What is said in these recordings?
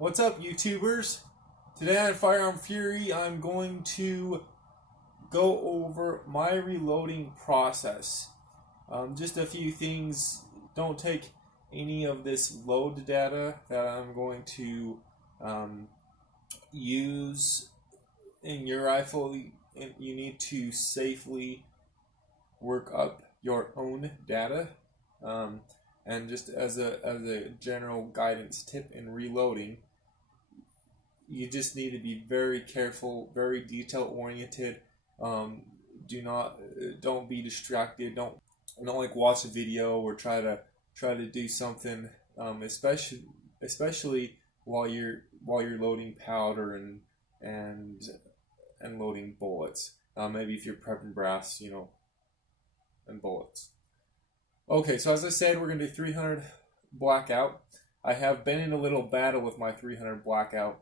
What's up, YouTubers? Today on Firearm Fury, I'm going to go over my reloading process. Just a few things. Don't take any of this load data that I'm going to use in your rifle. You need to safely work up your own data. And just as a general guidance tip in reloading, you just need to be very careful, very detail oriented. Don't be distracted. Don't like watch a video or try to do something, especially while you're loading powder and loading bullets. Maybe if you're prepping brass, and bullets. Okay, so as I said, we're gonna do 300 blackout. I have been in a little battle with my 300 blackout.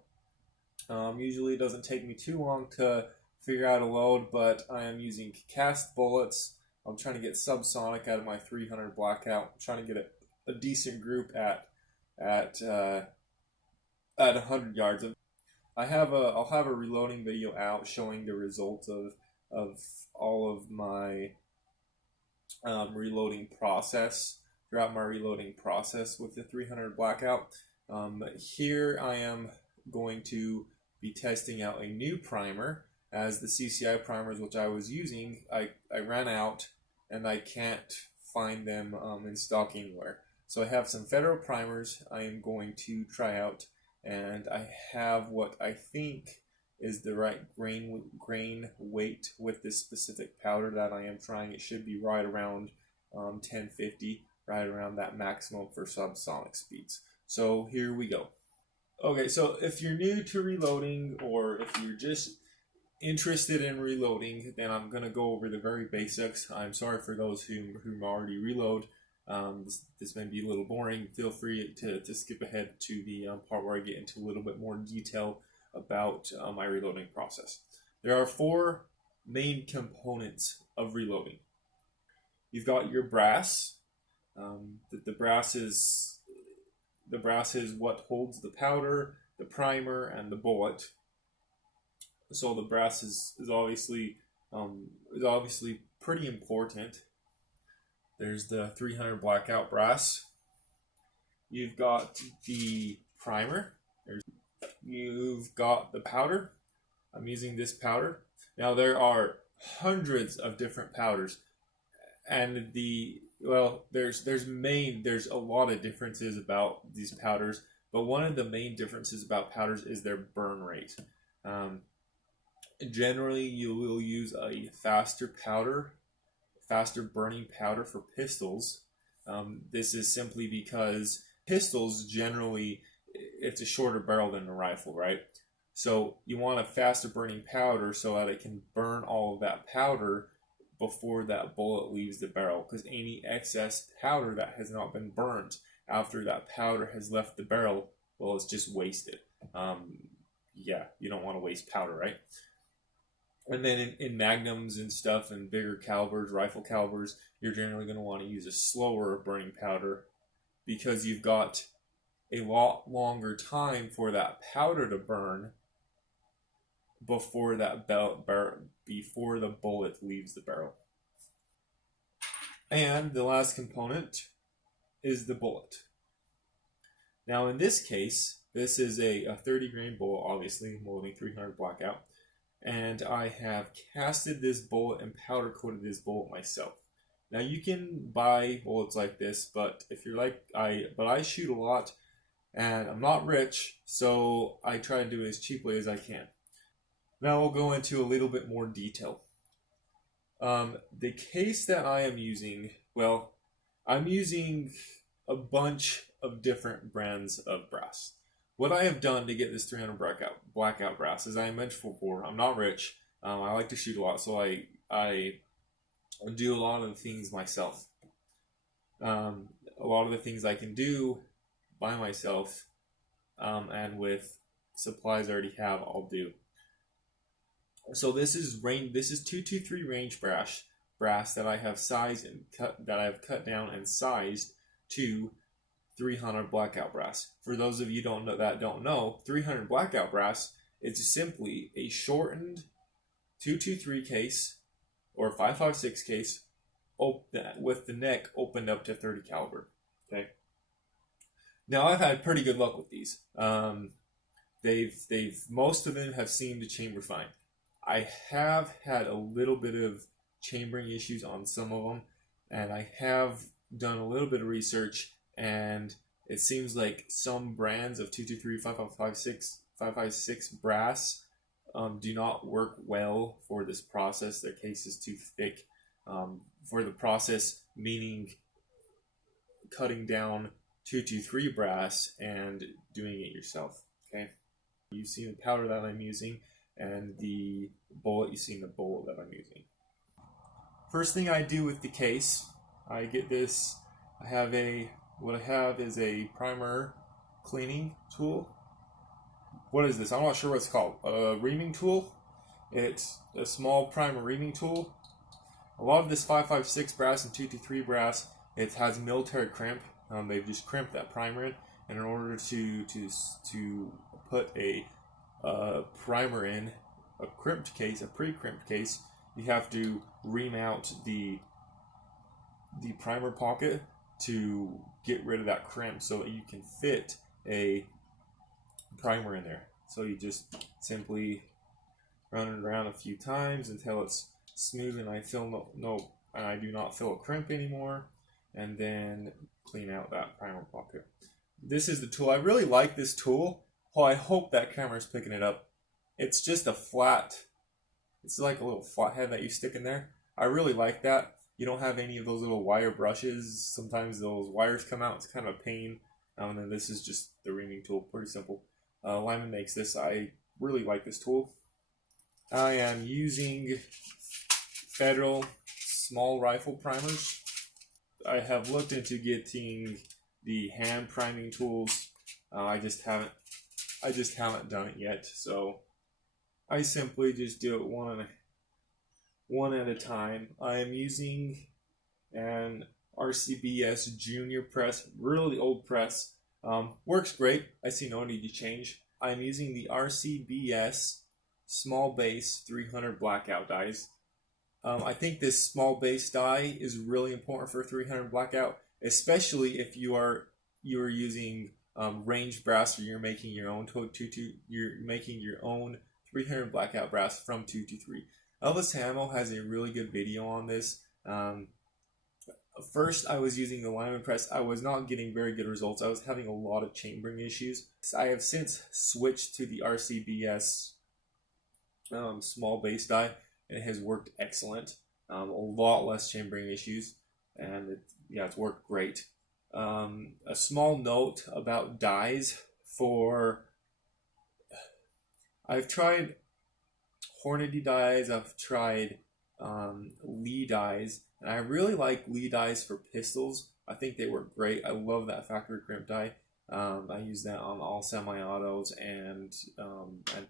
Usually it doesn't take me too long to figure out a load, but I am using cast bullets. I'm trying to get subsonic out of my 300 blackout. I'm trying to get a decent group at 100 yards. I'll have a reloading video out showing the results of all of my reloading process throughout my reloading process with the 300 blackout. Here I am going to be testing out a new primer, as the CCI primers which I was using, I ran out and I can't find them in stock anywhere. So I have some federal primers I am going to try out, and I have what I think is the right grain weight with this specific powder that I am trying. It should be right around 1050, right around that maximum for subsonic speeds. So here we go. Okay, so if you're new to reloading, or if you're just interested in reloading, then I'm going to go over the very basics. I'm sorry for those who already reload. This may be a little boring. Feel free to skip ahead to the part where I get into a little bit more detail about my reloading process. There are 4 main components of reloading. You've got your brass. The brass is what holds the powder, the primer, and the bullet. So the brass is obviously pretty important. There's the 300 blackout brass. You've got the primer. You've got the powder. I'm using this powder. Now there are hundreds of different powders, and there's a lot of differences about these powders, but one of the main differences about powders is their burn rate. Generally, you will use a faster burning powder for pistols. This is simply because pistols generally, it's a shorter barrel than a rifle, right? So you want a faster burning powder so that it can burn all of that powder before that bullet leaves the barrel, because any excess powder that has not been burnt after that powder has left the barrel, well, it's just wasted. Yeah, you don't want to waste powder, right? And then in magnums and stuff and bigger calibers, rifle calibers, you're generally going to want to use a slower burning powder, because you've got a lot longer time for that powder to burn before before the bullet leaves the barrel. And the last component is the bullet. Now in this case, this is a 30 grain bullet, obviously, loading 300 blackout. And I have casted this bullet and powder coated this bullet myself. Now you can buy bullets like this, but if you're like I shoot a lot and I'm not rich, so I try to do it as cheaply as I can. Now we'll go into a little bit more detail. The case that I am using, well, I'm using a bunch of different brands of brass. What I have done to get this 300 blackout brass, as I mentioned before, I'm not rich. I like to shoot a lot, so I do a lot of the things myself. A lot of the things I can do by myself, and with supplies I already have, I'll do. So this is 223 range brass that I have sized and cut down and sized to 300 blackout brass. For those of you don't know, 300 blackout brass is simply a shortened 223 case or 5.56 case with the neck opened up to 30 caliber. Okay. Now I've had pretty good luck with these. They've most of them have seemed to chamber fine. I have had a little bit of chambering issues on some of them, and I have done a little bit of research, and it seems like some brands of 223, 5.56 brass do not work well for this process. Their case is too thick for the process, meaning cutting down 223 brass and doing it yourself. Okay, you've seen the powder that I'm using, and the bullet, you've seen the bullet that I'm using. First thing I do with the case, I get this. What I have is a primer cleaning tool. What is this? I'm not sure what it's called. A reaming tool. It's a small primer reaming tool. A lot of this 5.56 brass and 223 brass, it has military crimp. They've just crimped that primer in, and in order to put a primer in a crimped case, a pre-crimped case, you have to ream out the primer pocket to get rid of that crimp so that you can fit a primer in there. So you just simply run it around a few times until it's smooth, and I do not feel a crimp anymore, and then clean out that primer pocket. This is the tool. I really like this tool. Well, I hope that camera is picking it up. It's just a flat, it's like a little flat head that you stick in there. I really like that. You don't have any of those little wire brushes. Sometimes those wires come out. It's kind of a pain. And then this is just the reaming tool. Pretty simple. Lyman makes this. I really like this tool. I am using Federal small rifle primers. I have looked into getting the hand priming tools. I just haven't done it yet. So I simply just do it one at a time. I am using an RCBS Junior press, really old press. Works great. I see no need to change. I'm using the RCBS small base 300 blackout dies. I think this small base die is really important for 300 blackout, especially if you are using range brass, or you're making your own 300 blackout brass from 223. Elvis Hamill has a really good video on this. First, I was using the Lyman press. I was not getting very good results. I was having a lot of chambering issues. I have since switched to the RCBS small base die, and it has worked excellent. A lot less chambering issues, and it's worked great. A small note about dies I've tried Hornady dies, I've tried Lee dies, and I really like Lee dies for pistols. I think they work great. I love that factory crimp die. I use that on all semi-autos and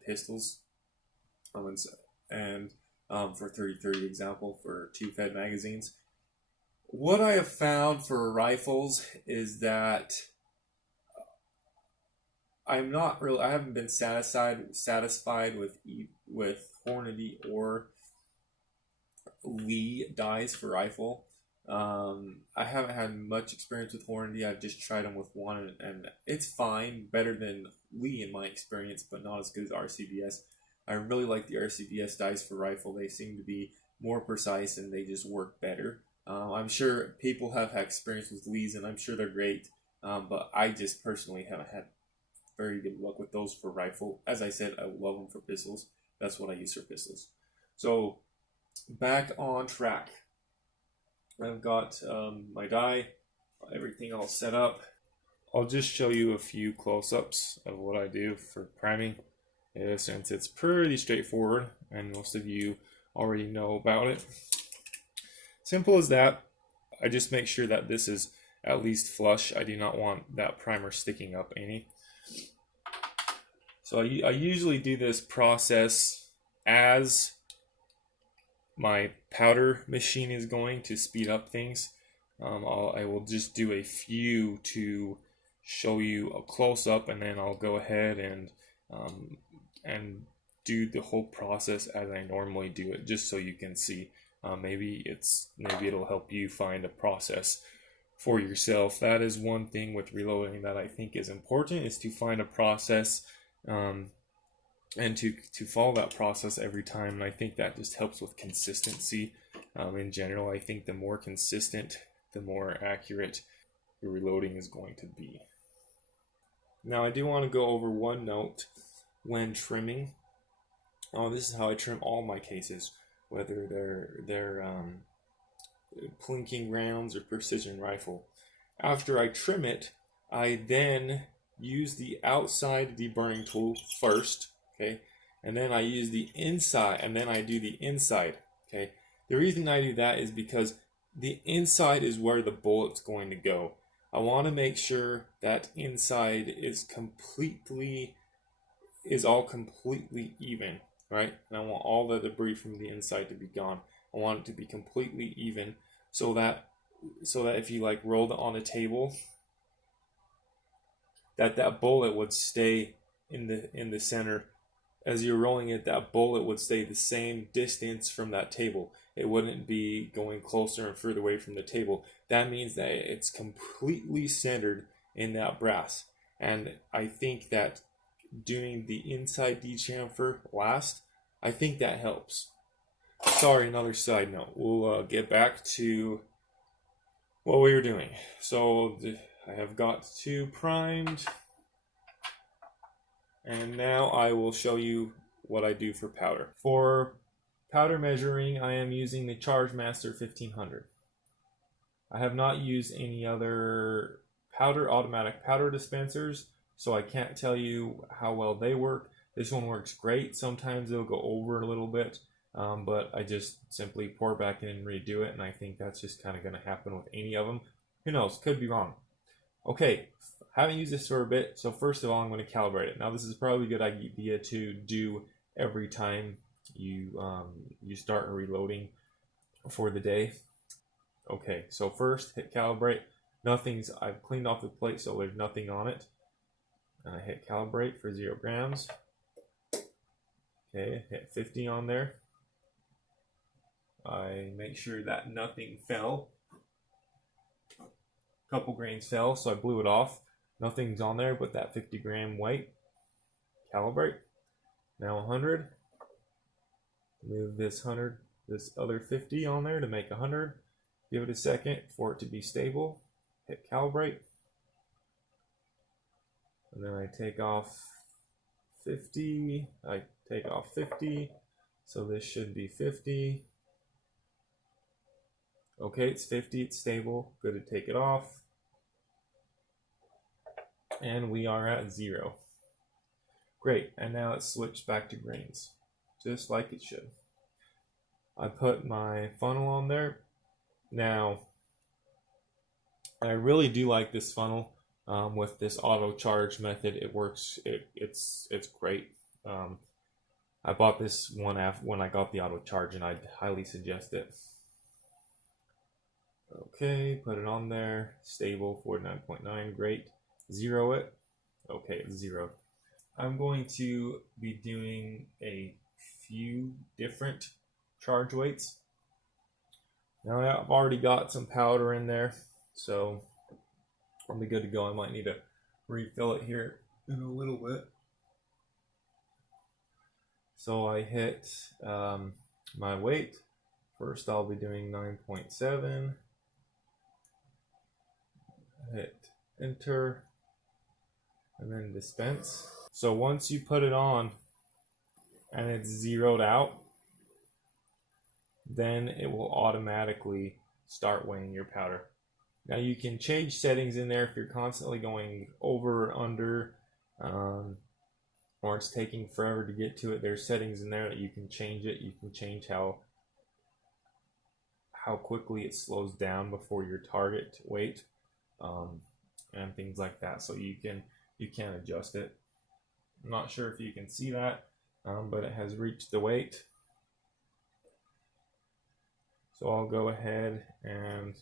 pistols. And for 30-30 example, for 2 Fed magazines. What I have found for rifles is that I haven't been satisfied with Hornady or Lee dies for rifle. I haven't had much experience with Hornady. I've just tried them with one, and it's fine, better than Lee in my experience, but not as good as RCBS. I really like the RCBS dies for rifle. They seem to be more precise, and they just work better. I'm sure people have had experience with Lees, and I'm sure they're great, but I just personally haven't had very good luck with those for rifle. As I said, I love them for pistols. That's what I use for pistols. So, back on track. I've got my die, everything all set up. I'll just show you a few close-ups of what I do for priming, since it's pretty straightforward, and most of you already know about it. Simple as that. I just make sure that this is at least flush. I do not want that primer sticking up any. So I usually do this process as my powder machine is going to speed up things. I will just do a few to show you a close-up, and then I'll go ahead and do the whole process as I normally do it, just so you can see. Maybe it'll help you find a process for yourself. That is one thing with reloading that I think is important, is to find a process and to follow that process every time. And I think that just helps with consistency in general. I think the more consistent, the more accurate your reloading is going to be. Now I do want to go over one note when trimming. This is how I trim all my cases, whether they're plinking rounds or precision rifle. After I trim it, I then use the outside deburring tool first, okay, and then I use the inside, and then I do the inside, okay. The reason I do that is because the inside is where the bullet's going to go. I want to make sure that inside is all completely even, right? And I want all the debris from the inside to be gone. I want it to be completely even, so that if you like rolled it on a table, that bullet would stay in the center. As you're rolling it, that bullet would stay the same distance from that table. It wouldn't be going closer and further away from the table. That means that it's completely centered in that brass. And I think that doing the inside dechamfer last, I think that helps. Sorry, another side note. We'll get back to what we were doing. So I have got two primed, and now I will show you what I do for powder. For powder measuring, I am using the Chargemaster 1500. I have not used any other automatic powder dispensers, so I can't tell you how well they work. This one works great. Sometimes it'll go over a little bit, but I just simply pour back in and redo it, and I think that's just kind of going to happen with any of them. Who knows? Could be wrong. Okay, haven't used this for a bit, so first of all, I'm going to calibrate it. Now, this is probably a good idea to do every time you start reloading for the day. Okay, so first hit calibrate. I've cleaned off the plate, so there's nothing on it. And I hit calibrate for 0 grams. Okay, hit 50 on there. I make sure that nothing fell. A couple grains fell, so I blew it off. Nothing's on there but that 50-gram weight. Calibrate. Now 100. Move this other 50 on there to make 100. Give it a second for it to be stable. Hit calibrate. And then I take off 50. I take off 50. So this should be 50. Okay, it's 50. It's stable. Good to take it off. And we are at 0. Great. And now it's switched back to grains, just like it should. I put my funnel on there. Now, I really do like this funnel with this auto charge method. It works. It's great. I bought this one when I got the auto charge, and I'd highly suggest it. Okay, put it on there. Stable, 49.9. Great. Zero it. Okay, it's 0. I'm going to be doing a few different charge weights. Now I've already got some powder in there, so I'll be good to go. I might need to refill it here in a little bit. So I hit my weight. First I'll be doing 9.7. Hit enter, and then dispense. So once you put it on and it's zeroed out, then it will automatically start weighing your powder. Now you can change settings in there if you're constantly going over or under, or it's taking forever to get to it. There's settings in there that you can change it. You can change how quickly it slows down before your target weight, and things like that. So you can adjust it. I'm not sure if you can see that, but it has reached the weight. So I'll go ahead and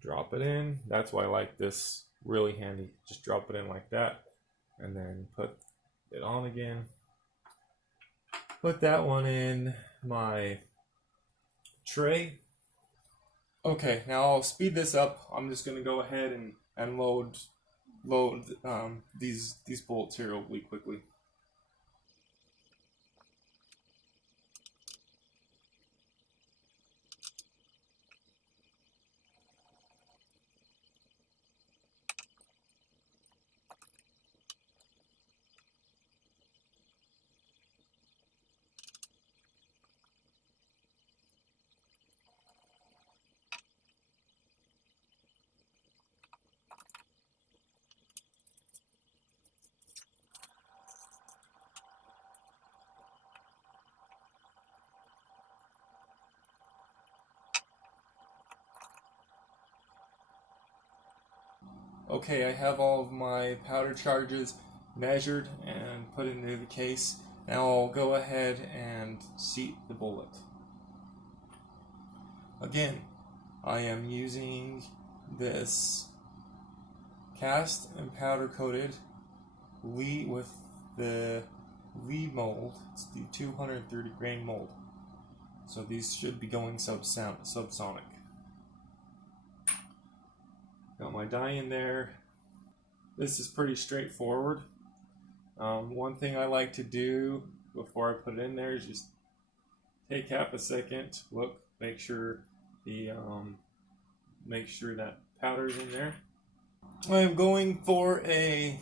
drop it in. That's why I like this really handy. Just drop it in like that and then put it on again. Put that one in my tray. Okay, now I'll speed this up. I'm just going to go ahead and load these bolts here really quickly. Okay, I have all of my powder charges measured and put into the case. Now I'll go ahead and seat the bullet. Again, I am using this cast and powder coated Lee with the Lee mold. It's the 230 grain mold. So these should be going subsonic. Got my die in there. This is pretty straightforward. One thing I like to do before I put it in there is just take half a second, look, make sure that powder's in there. I'm going for a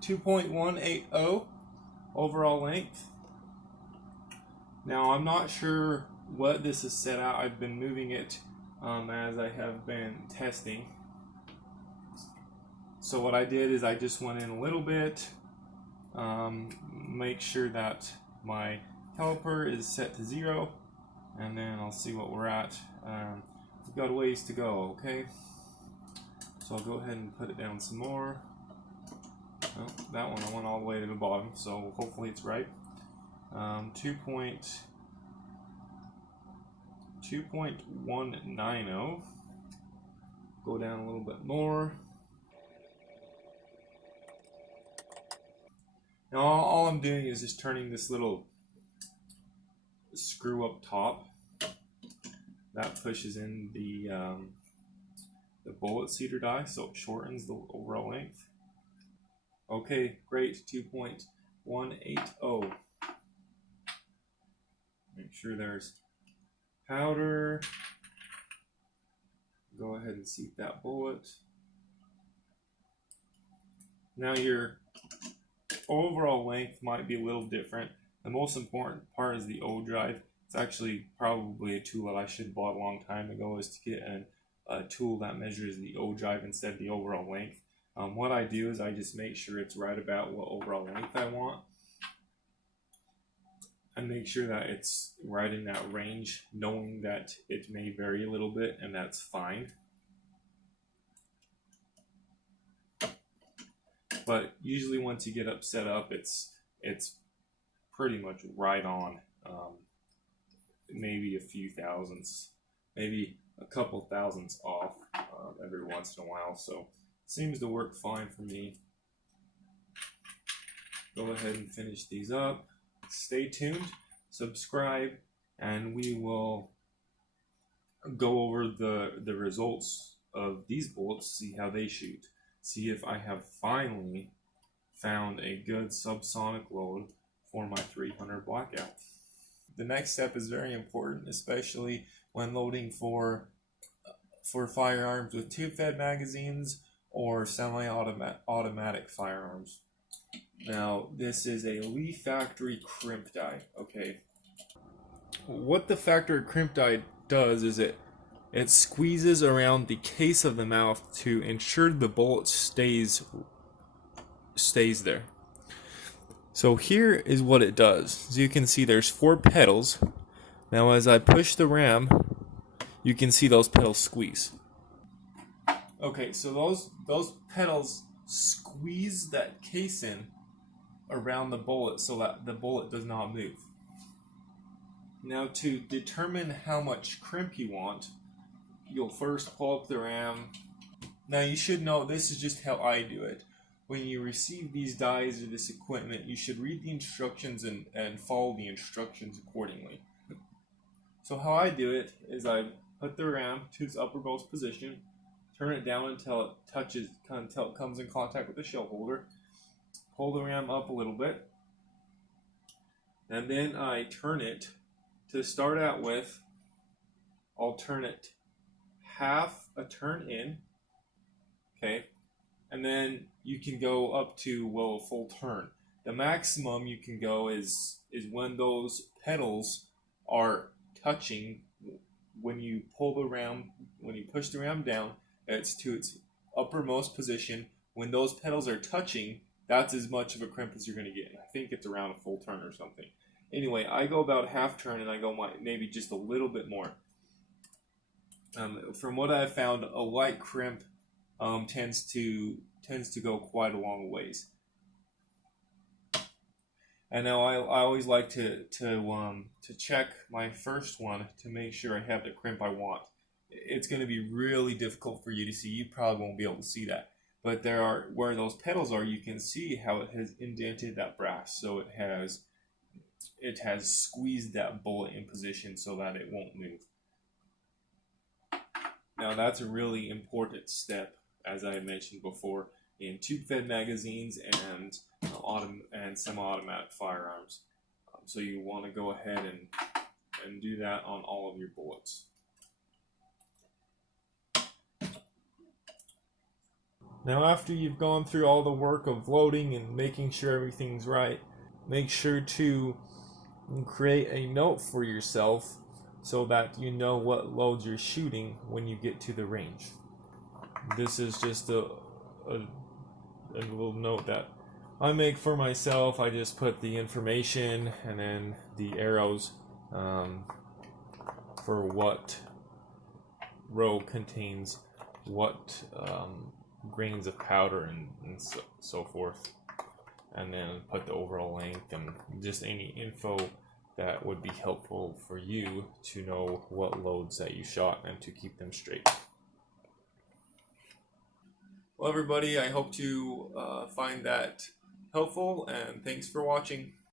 2.180 overall length. Now I'm not sure what this is set out. I've been moving it as I have been testing. So what I did is I just went in a little bit, make sure that my caliper is set to 0, and then I'll see what we're at. We've got a ways to go, okay? So I'll go ahead and put it down some more. Oh, that one I went all the way to the bottom, so hopefully it's right. 2.190. Go down a little bit more. Now all I'm doing is just turning this little screw up top. That pushes in the bullet seater die, so it shortens the overall length. Okay, great, 2.180. Make sure there's powder. Go ahead and seat that bullet. Now your overall length might be a little different. The most important part is the O drive. It's actually probably a tool that I should have bought a long time ago, is to get a tool that measures the O drive instead of the overall length. What I do is I just make sure it's right about what overall length I want, and make sure that it's right in that range, knowing that it may vary a little bit, and that's fine. But usually once you get it set up, it's pretty much right on. Maybe a few thousandths, maybe a couple thousandths off every once in a while, so seems to work fine for me. Go ahead and finish these up. Stay tuned, subscribe, and we will go over the results of these bullets, see how they shoot, see if I have finally found a good subsonic load for my 300 Blackout. The next step is very important, especially when loading for firearms with tube-fed magazines or semi-automatic firearms. Now, this is a Lee factory crimp die, okay? What the factory crimp die does is it squeezes around the case of the mouth to ensure the bullet stays there. So here is what it does. As you can see, there's 4 pedals. Now as I push the ram, you can see those pedals squeeze. Okay, so those pedals squeeze that case in around the bullet so that the bullet does not move. Now to determine how much crimp you want, you'll first pull up the ram. Now you should know, this is just how I do it. When you receive these dies or this equipment, you should read the instructions and follow the instructions accordingly. So how I do it is I put the ram to its uppermost position, turn it down until it touches, until it comes in contact with the shell holder, pull the ram up a little bit, and then I turn it. To start out with, I'll turn it half a turn in, okay, and then you can go up to, well, a full turn. The maximum you can go is when those pedals are touching. When you pull the ram, when you push the ram down, it's to its uppermost position. When those pedals are touching, that's as much of a crimp as you're going to get. I think it's around a full turn or something. Anyway, I go about half turn, and I go maybe just a little bit more. From what I've found, a light crimp tends to go quite a long ways. And now I always like to check my first one to make sure I have the crimp I want. It's going to be really difficult for you to see. You probably won't be able to see that. But there are, where those pedals are, you can see how it has indented that brass. So it has squeezed that bullet in position so that it won't move. Now that's a really important step, as I mentioned before, in tube-fed magazines and semi-automatic firearms. So you want to go ahead and do that on all of your bullets. Now after you've gone through all the work of loading and making sure everything's right, make sure to create a note for yourself so that you know what loads you're shooting when you get to the range. This is just a little note that I make for myself. I just put the information and then the arrows for what row contains what grains of powder and so forth, and then put the overall length and just any info that would be helpful for you to know what loads that you shot and to keep them straight. Well, everybody, I hope to find that helpful, and thanks for watching.